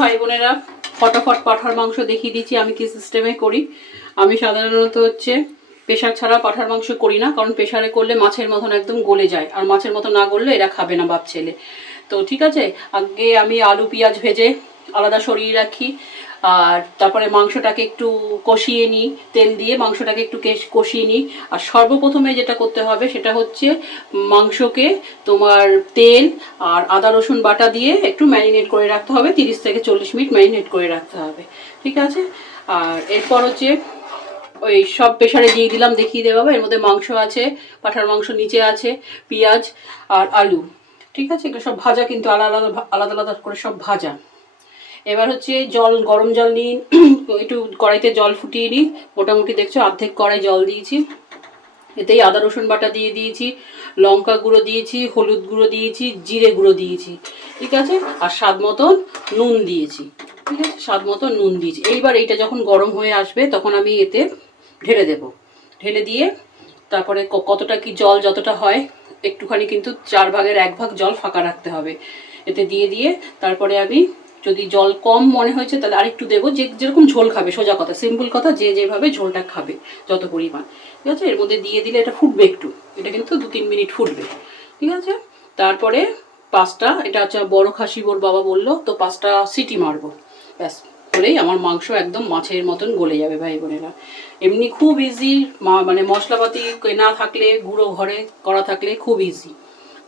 ভাই বোনেরা, ফটাফট পাঁঠার মাংস দেখিয়ে দিচ্ছি আমি কি সিস্টেমে করি। আমি সাধারণত হচ্ছে প্রেশার ছাড়া পাঁঠার মাংস করি না, কারণ প্রেশারে করলে মাছের মতন একদম গলে যায়, আর মাছের মতো না গললে এরা খাবে না বাপ ছেলে। তো ঠিক আছে, আগে আমি আলু পেঁয়াজ ভেজে আলাদা সরিয়ে রাখি, আর তারপরে মাংসটাকে একটু কষিয়ে নিই, তেল দিয়ে মাংসটাকে একটু কষিয়ে নিই। আর সর্বপ্রথমে যেটা করতে হবে সেটা হচ্ছে মাংসকে তোমার তেল আর আদা রসুন বাটা দিয়ে একটু ম্যারিনেট করে রাখতে হবে, 30 থেকে 40 মিনিট ম্যারিনেট করে রাখতে হবে, ঠিক আছে। আর এরপর হচ্ছে ওই সব প্রেশারে দিয়ে দিলাম, দেখিয়ে দেওয়া, এর মধ্যে মাংস আছে, পাঁঠার মাংস, নিচে আছে পেঁয়াজ আর আলু, ঠিক আছে। এগুলো সব ভাজা, কিন্তু আলাদা আলাদা আলাদা আলাদা করে সব ভাজা। এবার হচ্ছে জল, গরম জল নিই, একটু কড়াইতে জল ফুটিয়ে নিই, মোটামুটি দেখছো অর্ধেক কড়াই জল দিয়েছি। এতেই আদা রসুন বাটা দিয়ে দিয়েছি, লঙ্কা গুঁড়ো দিয়েছি, হলুদ গুঁড়ো দিয়েছি, জিরে গুঁড়ো দিয়েছি, ঠিক আছে। আর স্বাদ মতন নুন দিয়েছি, ঠিক আছে, স্বাদ মতন নুন দিয়েছি। এইবার এইটা যখন গরম হয়ে আসবে তখন আমি এতে ঢেলে দেব। ঢেলে দিয়ে তারপরে কতটা কি জল যতটা হয়, একটুখানি কিন্তু 4 ভাগের 1 ভাগ জল ফাঁকা রাখতে হবে। এতে দিয়ে দিয়ে তারপরে আমি, যদি জল কম মনে হয়েছে তাহলে আরেকটু দেবো, যে যেরকম ঝোল খাবে, সোজা কথা, সিম্পল কথা, যে যেভাবে ঝোলটা খাবে যত পরিমাণ, ঠিক আছে। এর মধ্যে দিয়ে দিলে এটা ফুটবে একটু, এটা কিন্তু 2-3 মিনিট ফুটবে, ঠিক আছে। তারপরে 5টা, এটা হচ্ছে বড় খাসি ওর বাবা বললো, তো 5টা সিটি মারবো, ব্যাস হলেই আমার মাংস একদম মাছের মতন গলে যাবে ভাই বোনেরা। এমনি খুব ইজি, মানে মশলাপাতি না থাকলে, গুঁড়ো ঘরে করা থাকলে খুব ইজি।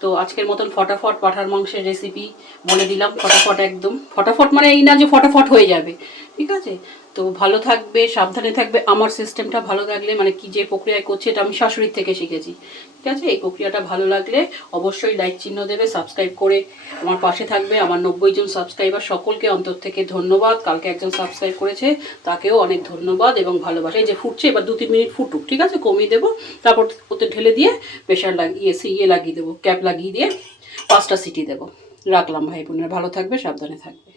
তো আজকের মতন ফটাফট পাঁঠার মাংসের রেসিপি বলে দিলাম, ফটাফট, একদম ফটাফট, মানে এই না যে ফটাফট হয়ে যাবে, ঠিক আছে। তো ভালো থাকবে, সাবধানে থাকবে। আমার সিস্টেমটা ভালো লাগলে, মানে কি যে প্রক্রিয়ায় করছি, এটা আমি শাশুড়ির থেকে শিখেছি, ঠিক আছে। এই প্রক্রিয়াটা ভালো লাগলে অবশ্যই লাইক চিহ্ন দেবে, সাবস্ক্রাইব করে আমার পাশে থাকবে। আমার 90 জন সাবস্ক্রাইবার, সকলকে অন্তর থেকে ধন্যবাদ। কালকে একজন সাবস্ক্রাইব করেছে, তাকেও অনেক ধন্যবাদ এবং ভালোবাসা। এই যে ফুটছে, এবার 2-3 মিনিট ফুটুক, ঠিক আছে, কমিয়ে দেবো। তারপর ওতে ঢেলে দিয়ে প্রেশার লাগিয়ে দেবো, ক্যাপ লাগিয়ে দিয়ে 5টা সিটি দেবো। রাখলাম ভাই বোনেরা, ভালো থাকবে, সাবধানে থাকবে।